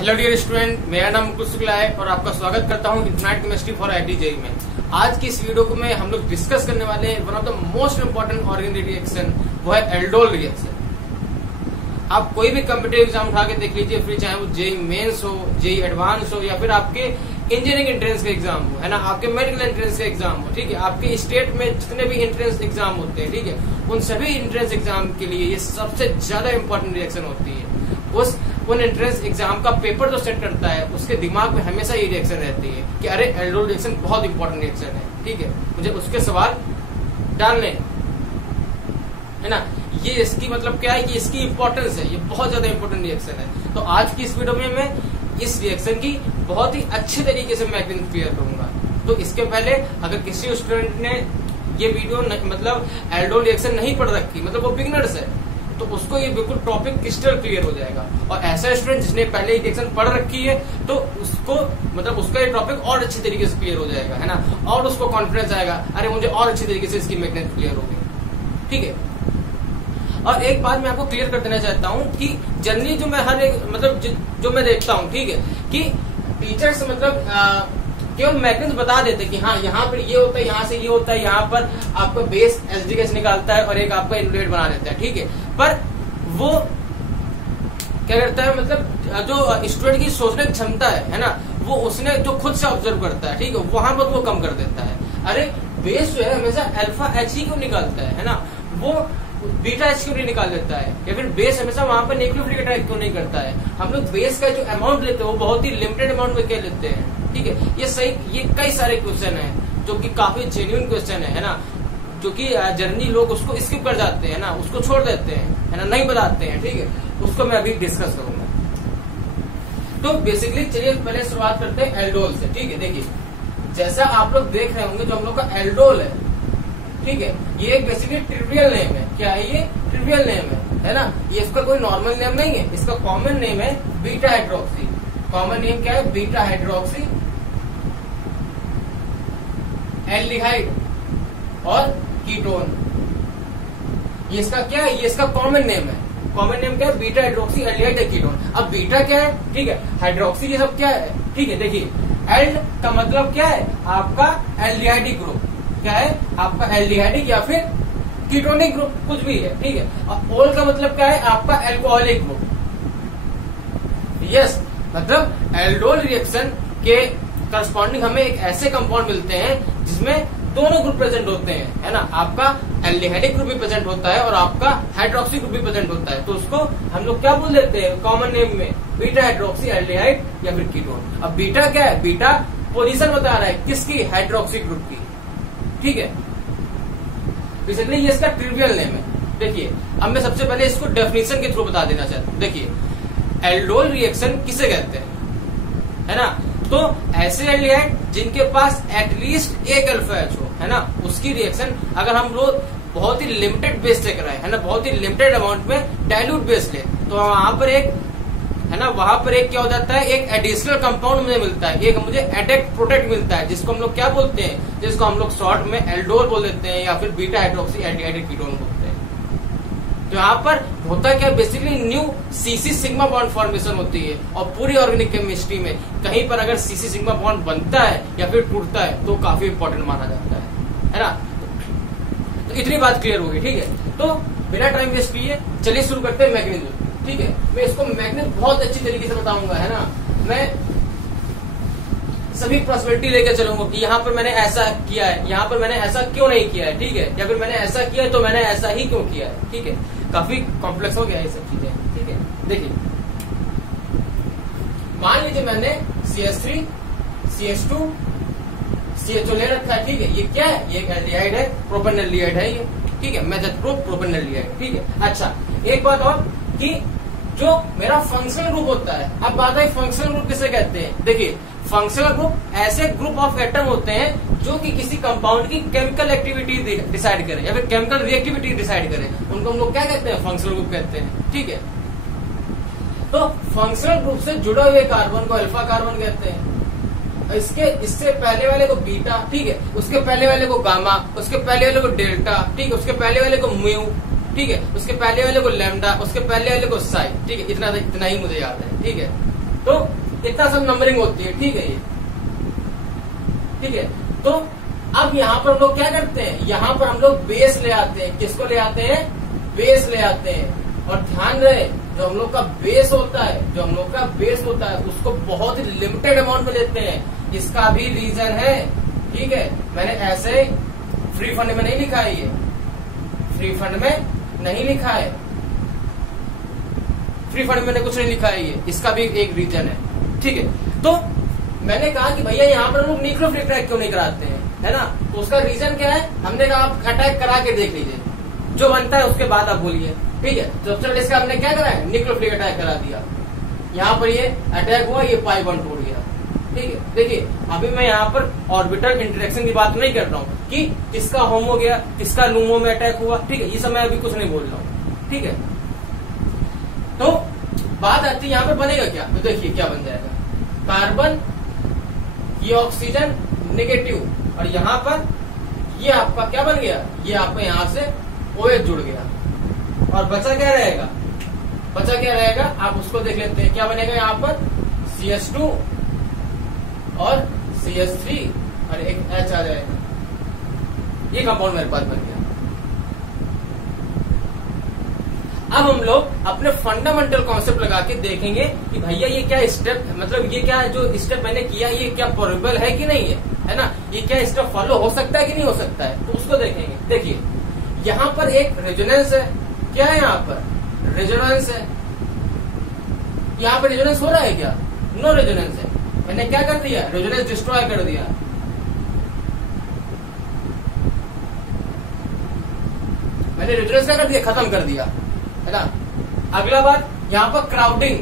Hello dear student, मेरा नाम मुकुल शुक्ला है और आपका स्वागत करता हूं infinite chemistry for IIT JEE में। आज की इस वीडियो को में हम लोग डिस्कस करने वाले हैं one of the most important organic reaction, वो है एल्डोल रिएक्शन। आप कोई भी कॉम्पिटिटिव एग्जाम उठा के देख लीजिए, फिर चाहे वो जेईई मेंस हो, जेईई एडवांस हो, या फिर आपके इंजीनियरिंग एंट्रेंस का एग्जाम हो, है ना, आपके मेडिकल एंट्रेंस का एग्जाम हो, ठीक है, आपके स्टेट में जितने भी एंट्रेंस एग्जाम होते हैं, ठीक है, उन सभी एंट्रेंस एग्जाम के लिए ये सबसे ज्यादा इंपॉर्टेंट रिएक्शन होती है। उन एंट्रेंस एग्जाम का पेपर जो सेट करता है उसके दिमाग में हमेशा ये रिएक्शन रहती है कि अरे एल्डोल रिएक्शन बहुत इंपॉर्टेंट रिएक्शन है, ठीक है, मुझे उसके सवाल डालने, है ना। ये इसकी मतलब क्या है कि इसकी इंपॉर्टेंस है, ये बहुत ज्यादा इंपॉर्टेंट रिएक्शन है। तो आज की इस वीडियो में मैं इस रिएक्शन की बहुत ही अच्छे तरीके से मैकेनिज्म क्लियर करूंगा। तो इसके पहले अगर किसी स्टूडेंट ने ये वीडियो मतलब एल्डोल रिएक्शन नहीं पढ़ रखी, मतलब वो बिगिनर्स है, तो उसको ये बिल्कुल टॉपिक क्रिस्टल क्लियर हो जाएगा। और ऐसा स्टूडेंट जिसने पहले ही रिएक्शन पढ़ रखी है तो उसको मतलब उसका ये टॉपिक और अच्छी तरीके से क्लियर हो जाएगा, है ना, और उसको कॉन्फिडेंस आएगा, अरे मुझे और अच्छी तरीके से इसकी मैकेनिज्म क्लियर हो गई, ठीक है। और एक बात मैं आपको क्लियर कर देना चाहता हूँ कि जनरली जो मैं हर एक मतलब जो मैं देखता हूँ, ठीक है, कि टीचर्स मतलब केवल मैकेनिज्म बता देते कि हाँ यहाँ पर ये होता है, यहाँ से ये होता है, यहाँ पर आपका बेस एसडीएस निकालता है और एक आपका इनलेट बना देता है, ठीक है। पर वो क्या करता है, मतलब जो स्टूडेंट की सोचने की क्षमता है ना, वो उसने जो खुद से ऑब्जर्व करता है, ठीक है, वहां पर वो कम कर देता है। अरे बेस जो है हमेशा अल्फा एच ही क्यों निकालता है ना, वो बीटा एच क्यों नहीं निकाल देता है, या फिर बेस हमेशा वहां पर न्यूक्लियोफिलिक अटैक क्यों नहीं करता है। हम लोग बेस का जो अमाउंट लेते हैं वो बहुत ही लिमिटेड अमाउंट में क्या लेते हैं, ठीक है। ये सही, ये कई सारे क्वेश्चन है जो कि काफी जेन्युइन क्वेश्चन है ना, जो कि जनरली लोग उसको स्किप कर जाते हैं ना, उसको छोड़ देते हैं, है ना, नहीं बताते हैं, ठीक है। उसको मैं अभी डिस्कस करूंगा। तो बेसिकली चलिए पहले शुरुआत करते हैं एल्डोल से, ठीक है। देखिए जैसा आप लोग देख रहे होंगे जो हम लोग का एल्डोल है, ठीक है, ये बेसिकली ट्रिवियल नेम है। क्या है ये? ट्रिवियल नेम है ना। ये इसका कोई नॉर्मल नेम नहीं है, इसका कॉमन नेम है बीटा हाइड्रोक्सी। कॉमन नेम क्या है? बीटा हाइड्रोक्सी एल्डिहाइड और कीटोन। ये इसका क्या है? ये इसका कॉमन नेम है। कॉमन नेम क्या है? बीटा हाइड्रोक्सी एल्डिहाइड और कीटोन। अब बीटा क्या है, ठीक है, हाइड्रोक्सी ये सब क्या है, ठीक है। देखिए एल्ड का मतलब क्या है? आपका एल्डिहाइडिक ग्रुप। क्या है? आपका एल्डिहाइडिक या फिर कीटोनिक ग्रुप, कुछ भी है, ठीक है। और ओल का मतलब क्या है? आपका एल्कोहलिक ग्रुप। यस, मतलब एल्डोल रिएक्शन के करस्पॉन्डिंग हमें एक ऐसे कंपाउंड मिलते हैं जिसमें दोनों ग्रुप प्रेजेंट होते हैं, है ना। आपका एल्डिहाइडिक ग्रुप भी प्रेजेंट होता है और आपका हाइड्रोक्सी ग्रुप भी प्रेजेंट होता है। तो उसको हम लोग क्या बोल देते हैं कॉमन नेम में? बीटा हाइड्रोक्सी एल्डिहाइड या फिर कीटोन। अब बीटा क्या है? बीटा पोजीशन बता रहा है किसकी? हाइड्रोक्सी ग्रुप की, ठीक है। बेसिकली ये इसका ट्रिवियल नेम है। देखिए अब मैं सबसे पहले इसको डेफिनेशन के थ्रू बता देना चाहता हूँ। देखिए एल्डोल रिएक्शन किसे कहते हैं, है ना। तो ऐसे एल्डिहाइड जिनके पास एटलीस्ट एक अल्फा एच हो, है ना, उसकी रिएक्शन अगर हम लोग बहुत ही लिमिटेड बेस लेकर आए, है ना, बहुत ही लिमिटेड अमाउंट में डाइल्यूट बेस ले, तो वहां पर एक, है ना, वहां पर एक क्या हो जाता है, एक एडिशनल कंपाउंड मुझे मिलता है, एक मुझे एडेक्ट प्रोडक्ट मिलता है, जिसको हम लोग क्या बोलते हैं, जिसको हम लोग शॉर्ट में एल्डोल बोल देते हैं या फिर बीटा हाइड्रोक्सी एल्डिहाइड कीटोन बोलते हैं। तो यहाँ पर होता क्या, basically new CC sigma bond formation होती है। और पूरी ऑर्गेनिक केमिस्ट्री में कहीं पर अगर सीसी सिग्मा बॉन्ड बनता है या फिर टूटता है तो काफी इंपॉर्टेंट माना जाता है ना। तो इतनी बात क्लियर होगी, ठीक है। तो बिना टाइम वेस्ट किए चलिए शुरू करते हैं मैकेनिज्म, ठीक है। मैं इसको मैकेनिज्म बहुत अच्छी तरीके से बताऊंगा, है ना। मैं सभी पॉसिबिलिटी लेकर चलूंगा कि यहाँ पर मैंने ऐसा किया है, यहाँ पर मैंने ऐसा क्यों नहीं किया है, ठीक है, या फिर मैंने ऐसा किया है तो मैंने ऐसा ही क्यों किया है, ठीक है। काफी कॉम्प्लेक्स हो गया ये सब चीजें, ठीक है। देखिए मान लीजिए मैंने CH3 CH2 CHO ले रखा है, ठीक है। ये क्या है? ये एक एल्डिहाइड है, प्रोपेनॉल्डिहाइड है ये, ठीक है, मेथड प्रो प्रोपेनॉल्डिहाइड, ठीक है। अच्छा एक बात और कि जो मेरा फंक्शनल ग्रुप होता है, अब बात है फंक्शनल ग्रुप किसे कहते हैं। देखिए फंक्शनल ग्रुप ऐसे ग्रुप ऑफ एटम होते हैं जो कि किसी कंपाउंड की केमिकल एक्टिविटी डिसाइड करे या फिर केमिकल रिएक्टिविटी डिसाइड करे, उनको हम लोग क्या कहते हैं? फंक्शनल ग्रुप कहते हैं, ठीक है। तो फंक्शनल ग्रुप से जुड़े हुए कार्बन को अल्फा कार्बन कहते हैं। इससे पहले वाले को बीटा, ठीक है, उसके पहले वाले को गामा, उसके पहले वाले को डेल्टा, ठीक है, उसके पहले वाले को म्यू, ठीक है, उसके पहले वाले को लैम्डा, उसके पहले वाले को साई, ठीक है, इतना ही मुझे याद है, ठीक है। तो इतना सब नंबरिंग होती है, ठीक है ये, ठीक है। तो अब यहाँ पर हम लोग क्या करते हैं, यहाँ पर हम लोग बेस ले आते हैं। किसको ले आते हैं, बेस ले आते हैं। और ध्यान रहे, जो हम लोग का बेस होता है, जो हम लोग का बेस होता है उसको बहुत ही लिमिटेड अमाउंट में लेते हैं। इसका भी रीजन है, ठीक है। मैंने ऐसे फ्री फंड में नहीं लिखा है, ये फ्री फंड में नहीं लिखा है, फ्री फंड में मैंने कुछ नहीं लिखा है ये, इसका भी एक रीजन है, ठीक है। तो मैंने कहा कि भैया यहाँ पर लोग न्यूक्लियोफिलिक अटैक क्यों नहीं कराते हैं, है ना। तो उसका रीजन क्या है, हमने कहा आप अटैक करा के देख लीजिए, जो बनता है उसके बाद आप बोलिए, ठीक है। तो चलो इसका हमने क्या करा है, न्यूक्लियोफिलिक अटैक करा दिया। यहाँ पर ये अटैक हुआ, ये पाई बॉन्ड टूट गया, ठीक है। देखिए अभी मैं यहाँ पर ऑर्बिटल इंटरेक्शन की बात नहीं कर रहा हूँ कि किसका होमो गया, किसका लूमो में अटैक हुआ, ठीक है। ये सब मैं अभी कुछ नहीं बोल रहा हूँ, ठीक है। तो बात आती है यहाँ पर बनेगा क्या, तो देखिए क्या बन जाएगा, कार्बन, ये ऑक्सीजन नेगेटिव, और यहाँ पर ये आपका क्या बन गया, ये आपका यहाँ से OH जुड़ गया, और बचा क्या रहेगा, बचा क्या रहेगा आप उसको देख लेते हैं। क्या बनेगा यहाँ पर CH2 और CH3 और एक H आ जाएगा, ये कंपाउंड मेरे पास बन गया। अब हम लोग अपने फंडामेंटल कॉन्सेप्ट लगा के देखेंगे कि भैया ये क्या स्टेप, मतलब ये क्या जो स्टेप मैंने किया ये क्या पॉसिबल है कि नहीं है ना, ये क्या स्टेप फॉलो हो सकता है कि नहीं हो सकता है, तो उसको देखेंगे। देखिए यहाँ पर एक रेजोनेंस है, क्या है यहाँ पर रेजोनेंस है, यहाँ पर रेजोनेंस हो रहा है क्या, नो रेजोनेंस है। मैंने क्या कर दिया, रेजोनेंस डिस्ट्रॉय कर दिया। मैंने रेजोनेंस क्या कर दिया, खत्म कर दिया, है ना। अगला बात यहाँ पर क्राउडिंग,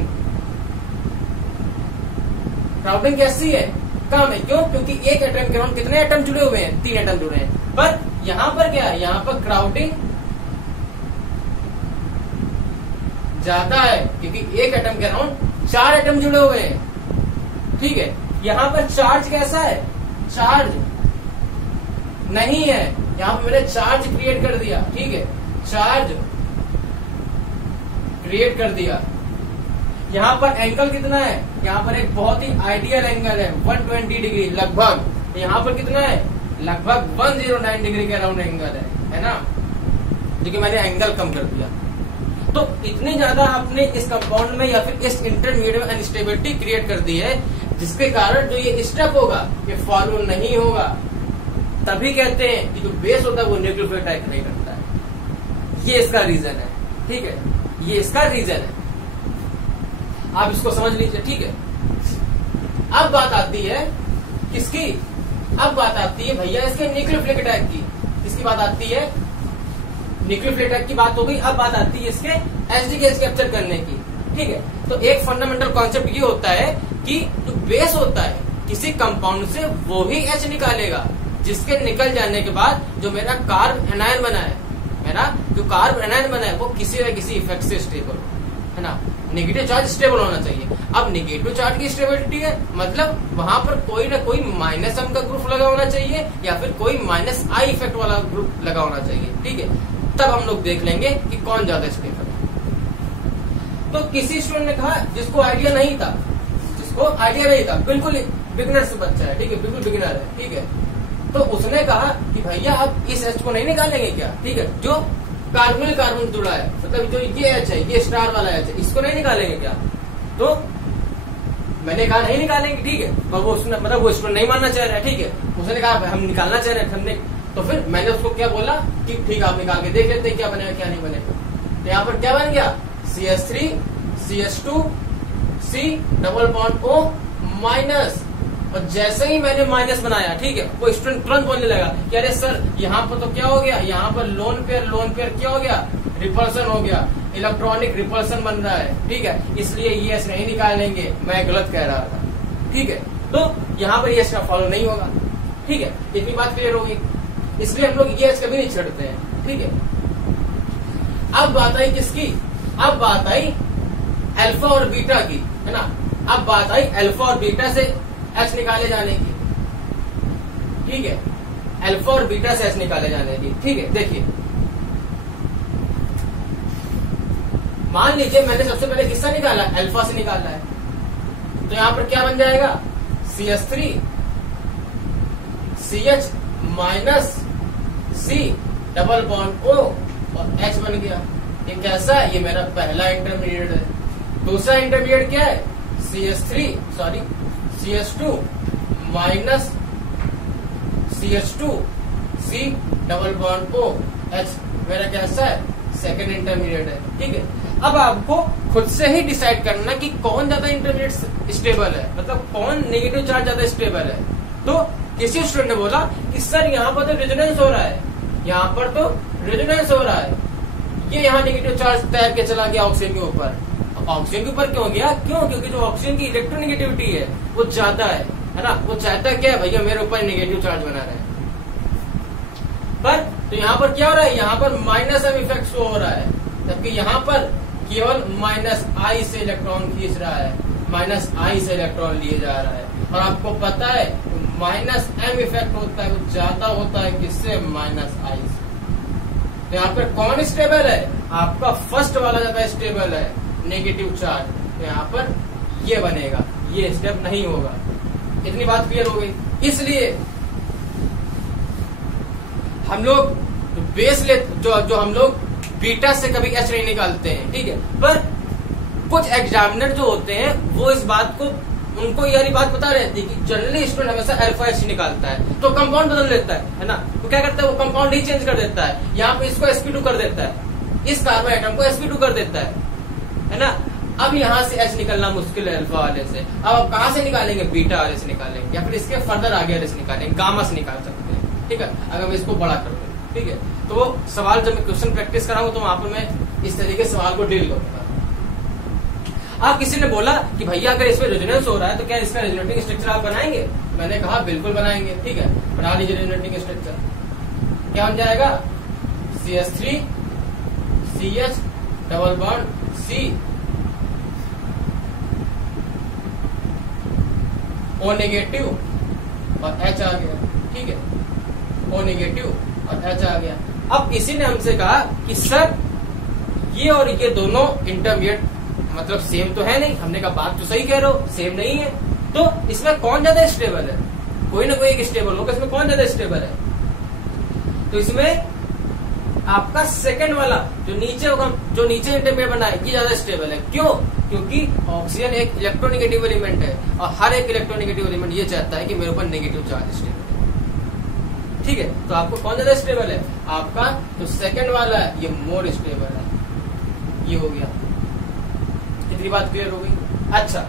क्राउडिंग कैसी है, कम है, क्यों, क्योंकि एक एटम के अराउंड कितने एटम जुड़े हुए हैं, 3 एटम जुड़े हैं। पर यहाँ पर क्या है, यहाँ पर क्राउडिंग ज्यादा है, क्योंकि एक एटम के अराउंड 4 एटम जुड़े हुए हैं, ठीक है। यहाँ पर चार्ज कैसा है, चार्ज नहीं है, यहाँ पर मैंने चार्ज क्रिएट कर दिया, ठीक है, चार्ज क्रिएट कर दिया। यहाँ पर एंगल कितना है, यहाँ पर एक बहुत ही आइडियल एंगल है 120 डिग्री लगभग, यहाँ पर कितना है, लगभग 109 डिग्री के अराउंड एंगल है ना, क्योंकि मैंने एंगल कम कर दिया। तो इतनी ज्यादा आपने इस कंपाउंड में या फिर इस इंटरमीडिएट में अनस्टेबिलिटी क्रिएट कर दी है, जिसके कारण जो ये स्टेप होगा ये फॉलो नहीं होगा। तभी कहते हैं कि जो बेस होता है वो न्यूक्लियोफिलिक अटैक नहीं करता है, ये इसका रीजन है, ठीक है, ये इसका रीजन है, आप इसको समझ लीजिए, ठीक है। अब बात आती है किसकी, अब बात आती है भैया इसके न्यूक्लियोफिलिक अटैक की, किसकी बात आती है, न्यूक्लियोफिलिक अटैक की बात हो गई। अब बात आती है इसके एचडी गैस कैप्चर करने की, ठीक है। तो एक फंडामेंटल कॉन्सेप्ट ये होता है कि जो बेस होता है किसी कंपाउंड से वो ही H निकालेगा, जिसके निकल जाने के बाद जो मेरा कार्ब एनायन बना है ना, जो कार्ब एनायन बना है वो किसी न किसी इफेक्ट से स्टेबल है ना, नेगेटिव चार्ज स्टेबल होना चाहिए। अब नेगेटिव चार्ज की स्टेबिलिटी है मतलब वहां पर कोई ना कोई माइनस m का ग्रुप लगा होना चाहिए या फिर कोई माइनस I इफेक्ट वाला ग्रुप लगा होना चाहिए, ठीक है। तब हम लोग देख लेंगे कि कौन ज्यादा स्टेबल है। तो किसी स्टूडेंट ने कहा जिसको आइडिया नहीं था, जिसको आइडिया नहीं था, बिल्कुल बिगिनर से बच्चा है, ठीक है, बिल्कुल बिगिनर है, ठीक है। तो उसने कहा कि भैया आप इस H को नहीं निकालेंगे क्या, ठीक है, जो कार्बोनिल कार्बन जुड़ा है, मतलब जो ये H है, ये स्टार वाला H है, इसको नहीं निकालेंगे क्या। तो मैंने कहा नहीं निकालेंगे, ठीक है, पर वो उसने मतलब वो स्टूडेंट नहीं मानना चाह रहा है, ठीक है, उसने कहा हम निकालना चाह रहे हैं, हमने तो फिर मैंने उसको क्या बोला कि ठीक आप निकाल के देख लेते हैं क्या बनेगा क्या नहीं बनेगा। तो यहाँ पर क्या बन गया, CH3 CH2 C double bond O minus, और जैसे ही मैंने माइनस बनाया, ठीक है, वो स्टूडेंट तुरंत बोलने लगा कि अरे सर यहाँ पर तो क्या हो गया, यहाँ पर लोन पेयर क्या हो गया, रिपल्सन हो गया, इलेक्ट्रॉनिक रिपल्सन बन रहा है, ठीक है, इसलिए ये नहीं निकालेंगे, मैं गलत कह रहा था, ठीक है। तो यहाँ पर ये स्टेप फॉलो नहीं होगा, ठीक है, इतनी बात क्लियर होगी, इसलिए हम लोग ये कभी नहीं छेड़ते हैं, ठीक है। अब बात आई किसकी, अब बात आई अल्फा और बीटा की, है ना। अब बात आई अल्फा और बीटा से H निकाले जाने की, ठीक है, अल्फा और बीटा से H निकाले जाने की, ठीक है। देखिए मान लीजिए मैंने सबसे पहले किससे निकाला, अल्फा से निकाला है, तो यहां पर क्या बन जाएगा, CH3 CH minus C double bond O और H बन गया। ये कैसा है, ये मेरा पहला इंटरमीडिएट है। दूसरा इंटरमीडिएट क्या है, CH2 minus CH2 C double bond O H मेरा कैसा है, सेकेंड इंटरमीडिएट है। ठीक है, अब आपको खुद से ही डिसाइड करना कि कौन ज्यादा इंटरमीडिएट स्टेबल है, मतलब कौन नेगेटिव चार्ज ज्यादा स्टेबल है। तो किसी स्टूडेंट ने बोला कि सर यहाँ पर तो रेजोनेंस हो रहा है, यहाँ पर तो रेजोनेंस हो रहा है, ये यहाँ नेगेटिव चार्ज तैर के चला गया ऑक्सीजन के ऊपर। ऑक्सीजन के ऊपर क्यों गया, क्यों, क्योंकि जो ऑक्सीजन की इलेक्ट्रोनेगेटिविटी है वो ज्यादा है ना। वो चाहता है क्या है, भैया मेरे ऊपर नेगेटिव चार्ज बना रहे हैं। पर तो यहाँ पर क्या हो रहा है, यहाँ पर माइनस एम इफेक्ट शो हो रहा है, जबकि यहाँ पर केवल माइनस आई से इलेक्ट्रॉन खींच रहा है, माइनस आई से इलेक्ट्रॉन लिए जा रहा है। और आपको पता है माइनस एम इफेक्ट होता है वो ज्यादा होता है किससे, माइनस आई से। तो यहाँ पर कौन स्टेबल है, आपका फर्स्ट वाला ज्यादा स्टेबल है, नेगेटिव चार्ज। तो यहाँ पर ये बनेगा, ये स्टेप नहीं होगा। इतनी बात क्लियर हो गई। इसलिए हम लोग बेस ले जो हम लोग बीटा से कभी एच नहीं निकालते हैं, ठीक है। पर कुछ एग्जामिनर जो होते हैं वो इस बात को, उनको यारी बात पता रहती है कि जनरली स्टूडेंट हमेशा अल्फा एच निकालता है तो कंपाउंड बदल देता है ना। तो क्या करता है, वो कंपाउंड ही चेंज कर देता है। यहाँ पे इसको sp2 कर देता है, इस कार्बन एटम को sp2 कर देता है ना। अब यहाँ से एच निकलना मुश्किल है अल्फा वाले से। अब आप कहाँ से निकालेंगे, बीटा वाले से निकालेंगे, या फिर इसके फर्दर आगे वाले से निकालेंगे, गामा से निकाल सकते हैं, ठीक है, अगर मैं इसको बड़ा कर दूं। ठीक है, तो वो सवाल जब मैं क्वेश्चन प्रैक्टिस कराऊंगा तो वहां पर मैं इस तरीके से सवाल को डील करूंगा। आप किसी ने बोला कि भैया अगर इसमें रेजोनेंस हो रहा है तो क्या इसका रेजोनेटिंग स्ट्रक्चर आप बनाएंगे, मैंने कहा बिल्कुल बनाएंगे। ठीक है, बना लीजिए रेजोनेटिंग स्ट्रक्चर। क्या बन जाएगा, CH3 CH double bond C O negative और H आ गया। ठीक है, O नेगेटिव और H आ गया। अब किसी ने हमसे कहा कि सर ये और ये दोनों इंटरमीडिएट मतलब सेम तो है नहीं। हमने कहा बात तो सही कह रहे हो, सेम नहीं है। तो इसमें कौन ज्यादा स्टेबल है, कोई ना कोई एक स्टेबल होगा, इसमें कौन ज्यादा स्टेबल है। तो इसमें आपका सेकंड वाला जो नीचे इंटरमीडिएट बना है ये ज्यादा स्टेबल है। क्यों, क्योंकि ऑक्सीजन एक इलेक्ट्रोनेगेटिव एलिमेंट है और हर एक इलेक्ट्रोनेगेटिव एलिमेंट ये चाहता है कि मेरे ऊपर नेगेटिव चार्ज स्टेबल है। ठीक है, तो आपको कौन ज्यादा स्टेबल है, आपका जो सेकंड वाला है ये मोर स्टेबल है। ये हो गया, इतनी बात क्लियर हो गई। अच्छा,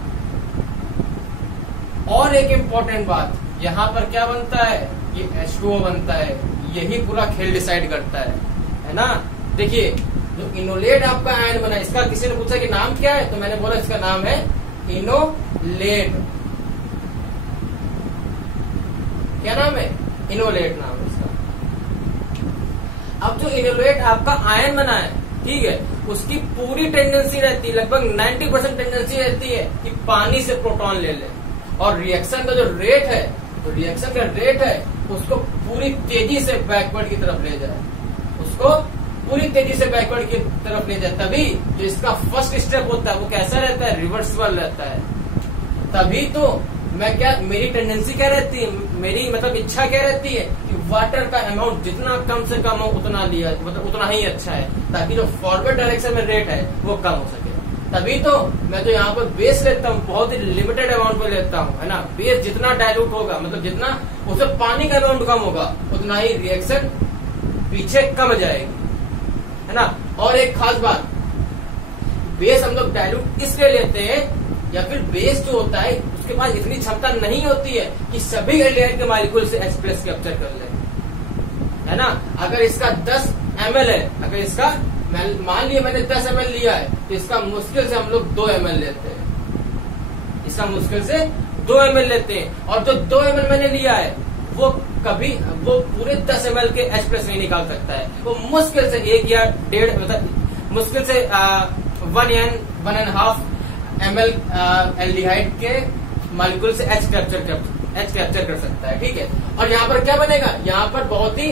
और एक इम्पोर्टेंट बात, यहाँ पर क्या बनता है, ये H2O बनता है। यही पूरा खेल डिसाइड करता है ना। देखिए जो इनोलेट आपका आयन बना, इसका किसी ने पूछा कि नाम क्या है, तो मैंने बोला इसका नाम है इनोलेट। क्या नाम है, इनोलेट नाम है इसका। अब जो इनोलेट आपका आयन बना है, ठीक है, उसकी पूरी टेंडेंसी रहती है, लगभग 90% टेंडेंसी रहती है कि पानी से प्रोटॉन ले ले, और रिएक्शन का जो रेट है, तो रिएक्शन का रेट है उसको पूरी तेजी से बैकवर्ड की तरफ ले जाए, उसको पूरी तेजी से बैकवर्ड की तरफ ले जाए। तभी जो इसका फर्स्ट स्टेप होता है वो कैसा रहता है, रिवर्सिबल रहता है। तभी तो मेरी टेंडेंसी क्या रहती है, मेरी मतलब इच्छा क्या रहती है कि वाटर का अमाउंट जितना कम से कम हो उतना लिया, मतलब उतना ही अच्छा है, ताकि जो फॉरवर्ड डायरेक्शन में रेट है वो कम हो सके। तभी तो मैं तो यहाँ पर बेस लेता हूँ, बहुत ही लिमिटेड अमाउंट में लेता हूँ, है ना। बेस जितना डायल्यूट होगा, मतलब जितना उसमें पानी का अमाउंट कम होगा उतना ही रिएक्शन पीछे कम जाएगी, है ना। और एक खास बात, बेस हम लोग डायल्यूट इसलिए लेते हैं, या फिर बेस जो होता है उसके पास इतनी क्षमता नहीं होती है कि सभी एल्डिहाइड के मॉलिक्यूल से H+ कैप्चर कर ले, है ना। अगर इसका 10 ml है, अगर इसका मान लिया मैंने 10 ml लिया है, तो इसका मुश्किल से हम लोग 2 ml लेते हैं, इसका मुश्किल से 2 ml लेते हैं। और जो 2 ml मैंने लिया है वो पूरे 10 ml के H+ नहीं निकाल सकता है, वो मुश्किल से 1 या 1.5, मतलब मुश्किल से 1.5 ml एल्डिहाइड के मॉलिक्यूल से H कैप्चर कर सकता है। ठीक है, और यहाँ पर क्या बनेगा, यहाँ पर बहुत ही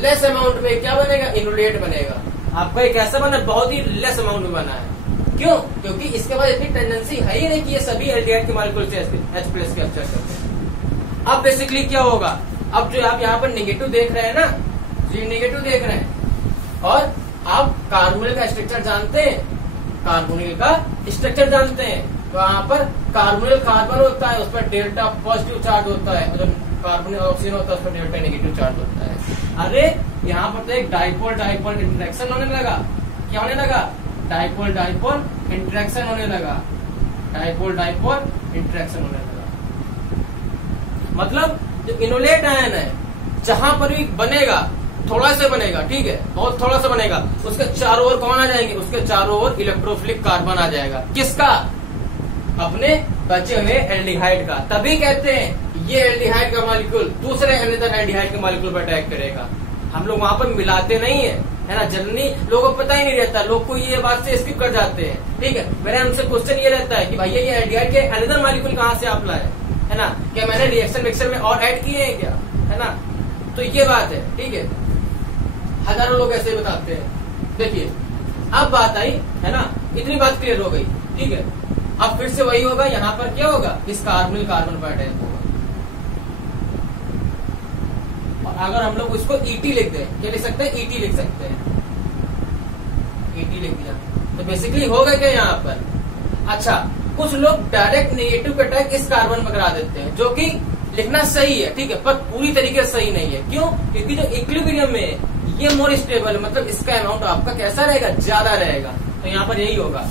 लेस अमाउंट में क्या बनेगा, इनोलेट बनेगा। आपका एक ऐसा बना बहुत ही लेस अमाउंट में बना है, क्यों? क्योंकि इसके बाद इतनी टेंडेंसी है ही नहीं कि ये सभी एल्डिहाइड के मॉलिक्यूल से H+ कैप्चर करते हैं। अब बेसिकली क्या होगा, अब जो आप यहाँ पर नेगेटिव देख रहे हैं ना, ये नेगेटिव देख रहे हैं, और आप कार्बोनिल का स्ट्रक्चर जानते हैं, कार्बोनिल का स्ट्रक्चर जानते हैं, तो यहाँ पर कार्बोनिल कार्बन होता है, उस पर डेल्टा पॉजिटिव चार्ज होता है, और कार्बोनिल ऑक्सीजन होता है उस पर डेल्टा नेगेटिव चार्ज होता है। अरे यहाँ पर तो एक डाइपोल डाइपोल इंटरेक्शन होने लगा। क्या होने लगा? डाइपोल डाइपोल इंटरेक्शन होने लगा, डाइपोल डाइपोल इंटरेक्शन होने लगा। मतलब जो इनोलेट आयन है जहां पर भी बनेगा, थोड़ा सा बनेगा, ठीक है, बहुत थोड़ा सा बनेगा, उसके चारों ओर कौन आ जाएंगे? उसके चारों ओर इलेक्ट्रोफिलिक कार्बन आ जाएगा। किसका? अपने बचे हुए एल्डिहाइड का। तभी कहते हैं ये एल्डिहाइड का मॉलिक्यूल दूसरे अनदर एल्डिहाइड के मॉलिक्यूल पर अटैक करेगा। हम लोग वहां पर मिलाते नहीं है, है ना, जनरली लोगों को पता ही नहीं रहता, लोग को ये बात से स्किप कर जाते हैं, ठीक है। मेरा हमसे क्वेश्चन ये रहता है कि भैया ये एल्डिहाइड के अनदर मॉलिक्यूल कहाँ से आप लाए, है ना, क्या मैंने रिएक्शन मिक्सर में और ऐड किए हैं क्या, है ना, तो ये बात है, ठीक है। हजारों लोग ऐसे बताते हैं। देखिए अब बात आई, है ना, इतनी बात क्लियर हो गई, ठीक है। अब फिर से वही होगा, यहाँ पर क्या होगा? इस कार्बोनिल कार्बन पर अटैक होगा। और अगर हम लोग उसको ET लिख दें, क्या लिख सकते हैं? ET लिख सकते हैं, ET लिख दिया तो बेसिकली होगा क्या यहाँ पर? अच्छा, कुछ लोग डायरेक्ट नेगेटिव अटैक इस कार्बन पर करा देते हैं, जो कि लिखना सही है, ठीक है, पर पूरी तरीके से सही नहीं है। क्यों? क्योंकि जो इक्विलिब्रियम में ये मोर स्टेबल है, मतलब इसका अमाउंट आपका कैसा रहेगा? ज्यादा रहेगा। तो यहाँ पर यही होगा,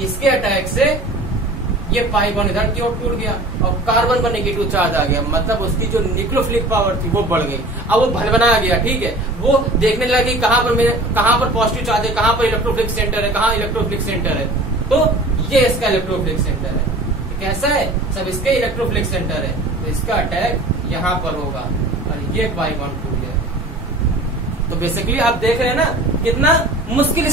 इसके अटैक से ये पाई बॉन्ड इधर की ओर टूट गया और कार्बन पर नेगेटिव चार्ज आ गया, मतलब उसकी जो न्यूक्लियोफिलिक पावर थी वो बढ़ गई। अब वो भलबना गया, ठीक है, वो देखने लगा कि कहाँ पर पॉजिटिव चार्ज है, कहाँ पर इलेक्ट्रोफिलिक सेंटर है, कहाँ इलेक्ट्रोफिलिक सेंटर है। तो ये इसका इलेक्ट्रोफिलिक सेंटर है, कैसा है? सब इसके इलेक्ट्रोफिलिक सेंटर है, तो इसका अटैक यहाँ पर होगा और ये पाई बॉन्ड टूट गया। तो बेसिकली आप देख रहे हैं ना कितना मुश्किल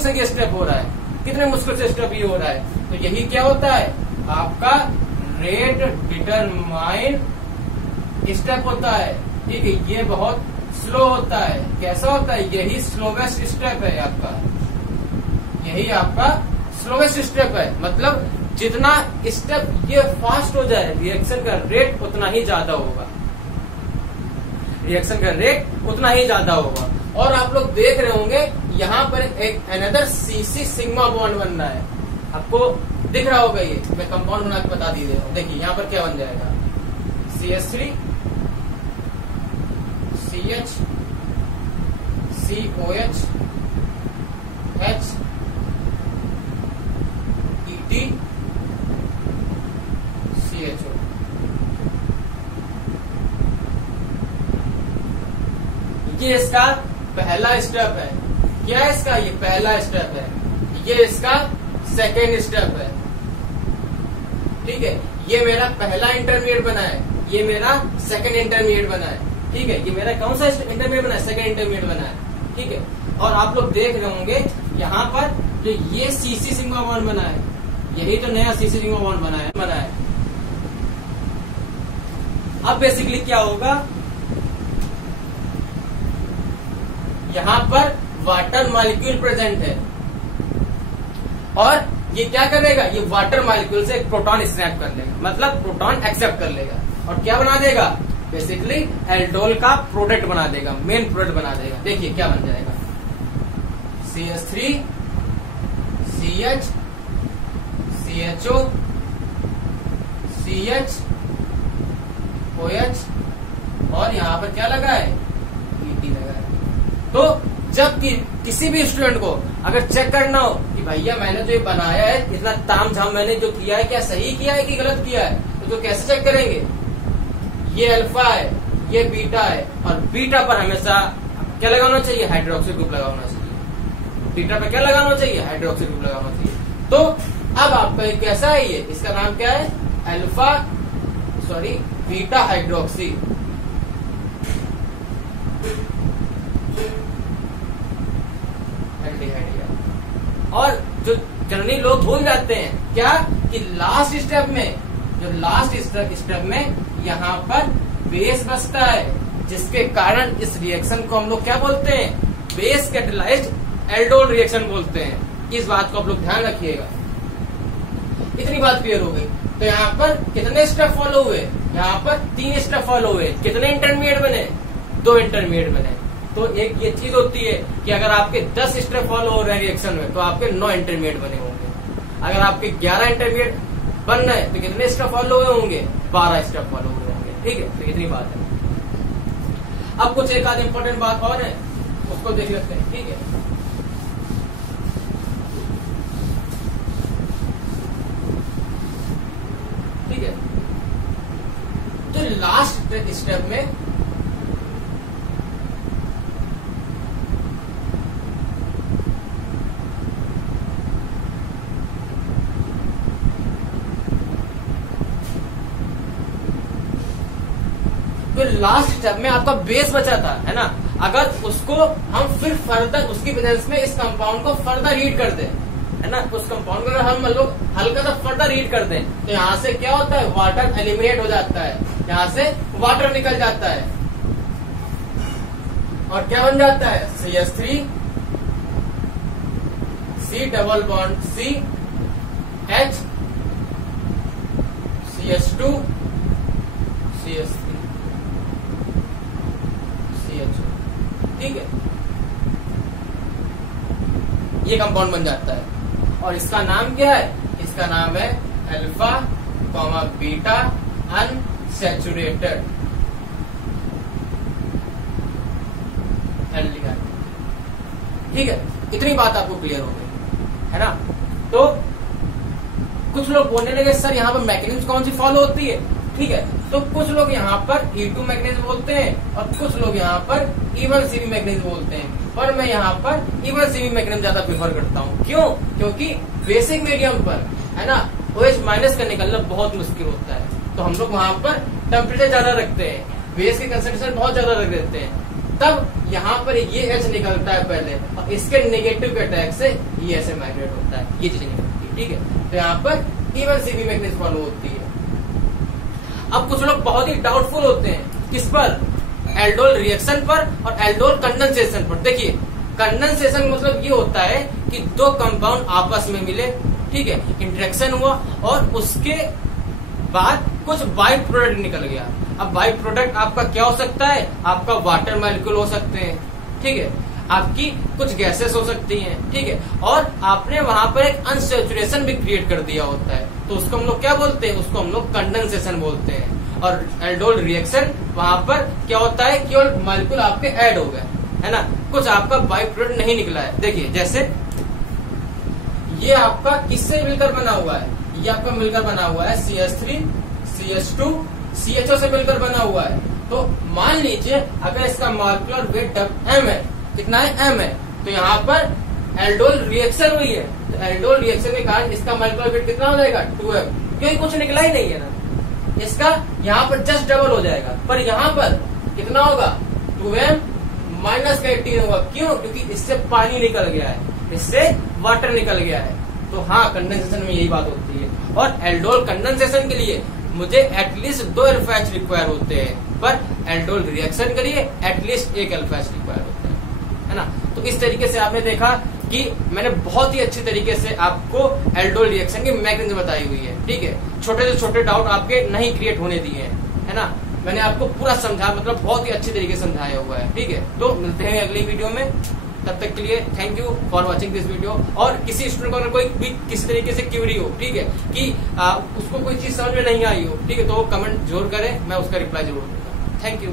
से ये स्टेप हो रहा है, कितने मुश्किल से स्टेप ये हो रहा है। तो यही क्या होता है? आपका रेट डिटरमाइन स्टेप होता है, ठीक है। ये बहुत स्लो होता है। कैसा होता है? यही स्लोवेस्ट स्टेप है आपका, यही आपका स्लोवेस्ट स्टेप है। मतलब जितना स्टेप ये फास्ट हो जाए, रिएक्शन का रेट उतना ही ज्यादा होगा, रिएक्शन का रेट उतना ही ज्यादा होगा। और आप लोग देख रहे होंगे यहाँ पर एक अनदर CC सिग्मा बॉन्ड बन रहा है, आपको दिख रहा होगा। ये मैं कंपाउंड बना के बता दीजिए। देखिए यहाँ पर क्या बन जाएगा? CH3 CH COH H ET CHO। ये इसका पहला स्टेप है। क्या है इसका? ये पहला स्टेप है, ये इसका सेकेंड स्टेप है, ठीक है। ये मेरा पहला इंटरमीडिएट बना है, ये मेरा सेकेंड इंटरमीडिएट बना है, ठीक है। ये मेरा कौन सा इंटरमीडिएट बना है? सेकेंड इंटरमीडिएट बना है, ठीक है। और आप लोग देख रहे होंगे यहाँ पर जो ये CC सिग्मा बॉन्ड बना है, यही तो नया CC सिग्मा बॉन्ड बना है। अब बेसिकली क्या होगा? यहाँ पर वाटर मॉलिक्यूल प्रेजेंट है और ये क्या करेगा? ये वाटर मॉलिक्यूल से एक प्रोटॉन स्नैप कर लेगा, मतलब प्रोटॉन एक्सेप्ट कर लेगा और क्या बना देगा? बेसिकली एल्डोल का प्रोडक्ट बना देगा, मेन प्रोडक्ट बना देगा। देखिए क्या बन जाएगा? CH3 CH CHO CH OH और यहाँ पर क्या लगा है? ET लगा है। तो जब किसी भी स्टूडेंट को अगर चेक करना हो कि भैया मैंने जो ये बनाया है, इतना ताम झाम मैंने जो किया है, क्या सही किया है कि गलत किया है, तो कैसे चेक करेंगे? ये अल्फा है, ये बीटा है, और बीटा पर हमेशा क्या लगाना चाहिए? हाइड्रोक्सी ग्रुप लगाना चाहिए। बीटा पर क्या लगाना चाहिए? हाइड्रोक्सी ग्रुप लगाना चाहिए। तो अब आपका कैसा है? ये इसका नाम क्या है? Alpha beta hydroxy. और जो जनरली लोग भूल जाते हैं क्या कि लास्ट स्टेप में यहाँ पर बेस बचता है, जिसके कारण इस रिएक्शन को हम लोग क्या बोलते हैं? बेस कैटेलाइज्ड एल्डोल रिएक्शन बोलते हैं। इस बात को आप लोग ध्यान रखिएगा। इतनी बात क्लियर हो गई। तो यहाँ पर कितने स्टेप फॉलो हुए, यहाँ पर 3 स्टेप फॉलो हुए। कितने इंटरमीडिएट बने, 2 इंटरमीडिएट बने। तो एक ये चीज होती है कि अगर आपके 10 स्टेप फॉलो हो रहे हैं रिएक्शन में तो आपके 9 इंटरमीडिएट बने होंगे। अगर आपके 11 इंटरमीडिएट बन रहे हैं तो कितने स्टेप फॉलो हुए होंगे, 12 स्टेप फॉलो हुए होंगे। ठीक है, तो इतनी बात है। अब कुछ एक आध इंपॉर्टेंट बात और है, उसको देख लेते हैं। ठीक है, ठीक है। तो लास्ट स्टेप में तो लास्ट स्टेप में आपका बेस बचा था, है ना। अगर उसको हम फिर फर्दर उसकी प्रेजेंस में इस कंपाउंड को फर्दर हीट कर दें, है ना, उस कंपाउंड को अगर हम लोग हल्का सा फर्दर हीट कर दें तो यहाँ से क्या होता है, वाटर एलिमिनेट हो जाता है, यहाँ से वाटर निकल जाता है और क्या बन जाता है, CH3 C double bond C H CH2 CH3 CH। ठीक है, ये कंपाउंड बन जाता है और इसका नाम क्या है, इसका नाम है अल्फा बीटा अनसैचुरेटेड एल्डिहाइड। ठीक है, इतनी बात आपको क्लियर हो गई, है ना। तो कुछ लोग बोलने लगे सर यहाँ पर मैकेनिज्म कौन सी फॉलो होती है। ठीक है, तो कुछ लोग यहाँ पर E2 मैकेनिज्म बोलते हैं और कुछ लोग यहाँ पर E1CB मैकेनिज्म बोलते हैं, पर मैं यहाँ पर E1CB मैकेनिज्म ज्यादा प्रेफर करता हूँ। क्यों, क्योंकि बेसिक मीडियम पर, है ना, OH माइनस का निकलना बहुत मुश्किल होता है। तो हम लोग वहां पर टेम्परेचर ज्यादा रखते हैं, बेस की कंसेंट्रेशन बहुत ज्यादा रख देते हैं, तब यहाँ पर ये H निकलता है पहले और इसके नेगेटिव के अटैक से ये ऐसे माइग्रेट होता है, ये चीजें निकलती है। ठीक है, तो यहाँ पर E1CB मैकेनिज्म फॉलो होती है। अब कुछ लोग बहुत ही डाउटफुल होते हैं किस पर, एल्डोल रिएक्शन पर और एल्डोल कंडेंसेशन पर। देखिए, कंडेंसेशन मतलब ये होता है कि 2 कंपाउंड आपस में मिले, ठीक है, इंटरेक्शन हुआ और उसके बाद कुछ बाई प्रोडक्ट निकल गया। अब बाई प्रोडक्ट आपका क्या हो सकता है, आपका वाटर मॉलिक्यूल हो सकते हैं, ठीक है, आपकी कुछ गैसेस हो सकती हैं, ठीक है, और आपने वहां पर एक अनसैचुरेशन भी क्रिएट कर दिया होता है, तो उसको हम लोग क्या बोलते हैं, उसको हम लोग कंडेंसेशन बोलते हैं। और एल्डोल रिएक्शन वहां पर क्या होता है, केवल मॉलिक्यूल आपके ऐड हो गए, है ना, कुछ आपका बाई प्रोडक्ट नहीं निकला है। देखिए, जैसे ये आपका किससे मिलकर बना हुआ है, ये आपका मिलकर बना हुआ है CH3 CH2 CHO से मिलकर बना हुआ है। तो मान लीजिए अगर इसका मॉलिक्यूलर वेट m है, कितना है, m है, तो यहाँ पर एल्डोल रिएक्शन हुई है, तो एल्डोल रिएक्शन के कारण इसका मॉलिक्यूलर वेट कितना हो जाएगा, 2m, क्योंकि कुछ निकला ही नहीं है ना, इसका यहाँ पर जस्ट डबल हो जाएगा, पर यहाँ पर कितना होगा, 2m माइनस का 18 होगा। क्यों, क्योंकि इससे पानी निकल गया है, इससे वाटर निकल गया है। तो हाँ, कंडेंसेशन में यही बात होती है। और एल्डोल कंडेंसेशन के लिए मुझे एटलीस्ट 2 अल्फा एच रिक्वायर होते हैं, पर एल्डोल रिएक्शन के लिए एटलीस्ट 1 अल्फा एच रिक्वायर होता है ना। तो इस तरीके से आपने देखा कि मैंने बहुत ही अच्छी तरीके से आपको एल्डोल रिएक्शन की मैकेनिज्म बताई हुई है, ठीक है। छोटे से छोटे डाउट आपके नहीं क्रिएट होने दिए हैं, है ना। मैंने आपको पूरा समझा, मतलब बहुत ही अच्छी तरीके से समझाया हुआ है, ठीक है। तो मिलते हैं अगली वीडियो में, तब तक के लिए thank you for watching this video. और किसी स्टूडेंट को अगर कोई भी किसी तरीके से क्यूरी हो, ठीक है, कि उसको कोई चीज समझ में नहीं आई हो, ठीक है, तो वो कमेंट जरूर करें, मैं उसका रिप्लाई जरूर दूंगा। Thank you.